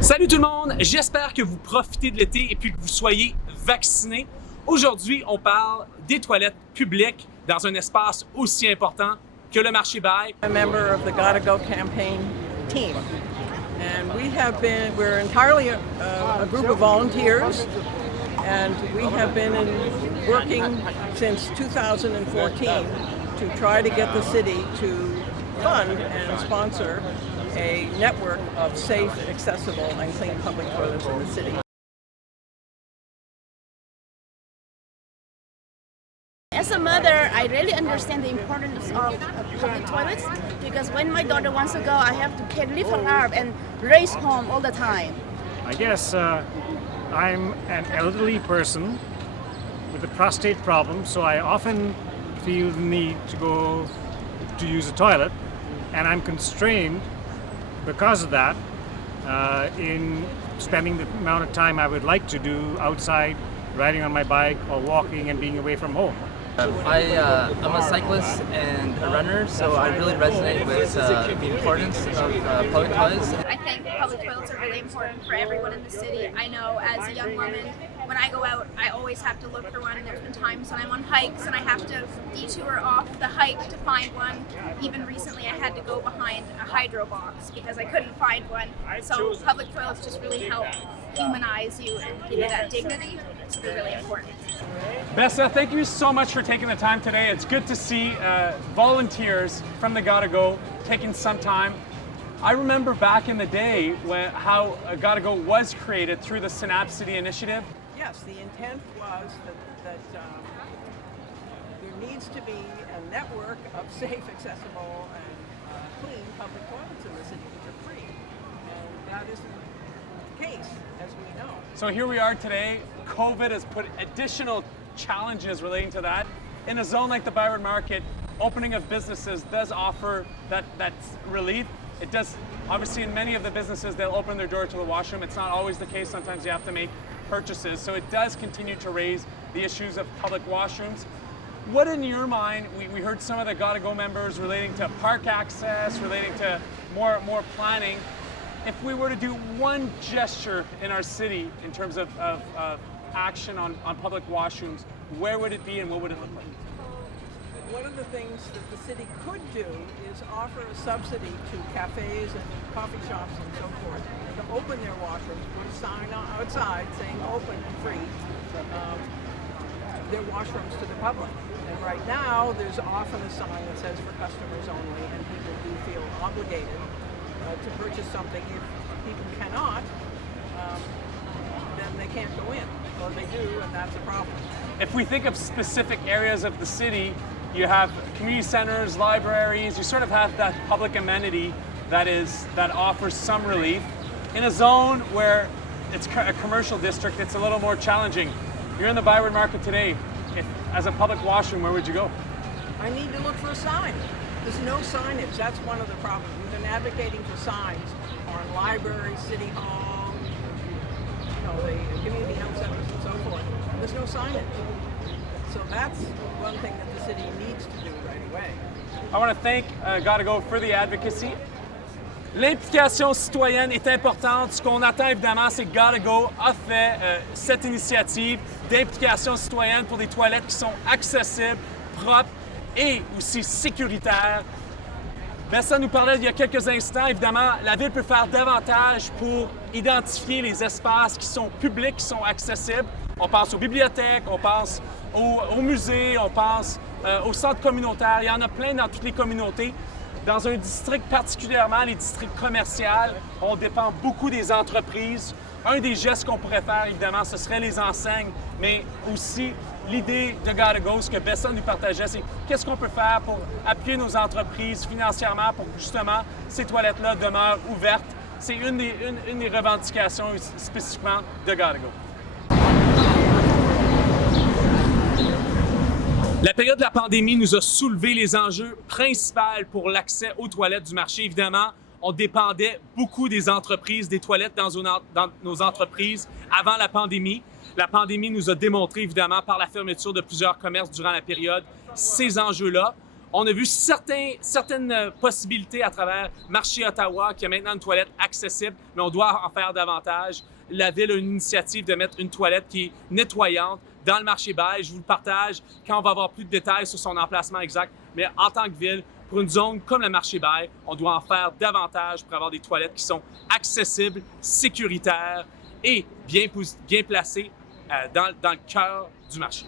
Salut tout le monde, j'espère que vous profitez de l'été et puis que vous soyez vaccinés. Aujourd'hui, on parle des toilettes publiques dans un espace aussi important que le marché bail. I'm a member of the GottaGo campaign team, and we're entirely a group of volunteers, and we have been working since 2014 to try to get the city to fund and sponsor a network of safe, accessible, and clean public toilets in the city. As a mother, I really understand the importance of public toilets because when my daughter wants to go, I have to lift her up and race home all the time. I guess I'm an elderly person with a prostate problem, so I often feel the need to go to use a toilet, and I'm constrained because of that in spending the amount of time I would like to do outside, riding on my bike or walking and being away from home. I'm a cyclist and a runner, so I really resonate with the importance of public toilets. I think public toilets are really important for everyone in the city. I know as a young woman, when I go out, I always have to look for one, and there's been times when I'm on hikes and I have to detour off the hike to find one. Even recently I had to go behind a hydro box because I couldn't find one. So public toilets just really help humanize you and give you that dignity. It's really important. Bessa, thank you so much for taking the time today. It's good to see volunteers from the GottaGo taking some time. I remember back in the day how GottaGo was created through the Synapse City Initiative. Yes, the intent was that there needs to be a network of safe, accessible, and clean public toilets in the city which are free. And that isn't the case, as we know. So here we are today. COVID has put additional challenges relating to that. In a zone like the Byward Market, opening of businesses does offer that relief. It does, obviously in many of the businesses, they'll open their door to the washroom. It's not always the case. Sometimes you have to make purchases. So it does continue to raise the issues of public washrooms. What in your mind, we heard some of the GottaGo members relating to park access, relating to more planning. If we were to do one gesture in our city in terms of action on public washrooms, where would it be and what would it look like? One of the things that the city could do is offer a subsidy to cafes and coffee shops and so forth to open their washrooms, put a sign outside saying open and free their washrooms to the public. And right now, there's often a sign that says for customers only, and people do feel obligated to purchase something. If people cannot, then they can't go in, or they do, and that's a problem. If we think of specific areas of the city, you have community centers, libraries, you sort of have that public amenity that offers some relief. In a zone where it's a commercial district, it's a little more challenging. You're in the Byward Market today. As a public washroom, where would you go? I need to look for a sign. There's no signage. That's one of the problems. We've been advocating for signs on libraries, city hall, the community health centers and so forth. There's no signage. So that's one thing that the city needs to do right away. I want to thank GottaGo for the advocacy. L'implication citoyenne est importante. Ce qu'on attend évidemment, c'est que GottaGo a fait cette initiative d'implication citoyenne pour des toilettes qui sont accessibles, propres et aussi sécuritaires. Bessa nous parlait il y a quelques instants, évidemment, la ville peut faire davantage pour identifier les espaces qui sont publics, qui sont accessibles. On pense aux bibliothèques, on pense aux musées, on pense aux centres communautaires. Il y en a plein dans toutes les communautés. Dans un district particulièrement, les districts commerciaux, on dépend beaucoup des entreprises. Un des gestes qu'on pourrait faire, évidemment, ce serait les enseignes, mais aussi l'idée de GottaGo, ce que Bessa nous partageait, c'est qu'est-ce qu'on peut faire pour appuyer nos entreprises financièrement pour que justement ces toilettes-là demeurent ouvertes. C'est une des revendications spécifiquement de GottaGo. La période de la pandémie nous a soulevé les enjeux principaux pour l'accès aux toilettes du marché. Évidemment, on dépendait beaucoup des entreprises, des toilettes dans nos entreprises avant la pandémie. La pandémie nous a démontré, évidemment, par la fermeture de plusieurs commerces durant la période, ces enjeux-là. On a vu certaines possibilités à travers Marché Ottawa, qui a maintenant une toilette accessible, mais on doit en faire davantage. La Ville a une initiative de mettre une toilette qui est nettoyante dans le marché beige. Je vous le partage quand on va avoir plus de détails sur son emplacement exact. Mais en tant que ville, pour une zone comme le marché beige, on doit en faire davantage pour avoir des toilettes qui sont accessibles, sécuritaires et bien placées dans le cœur du marché.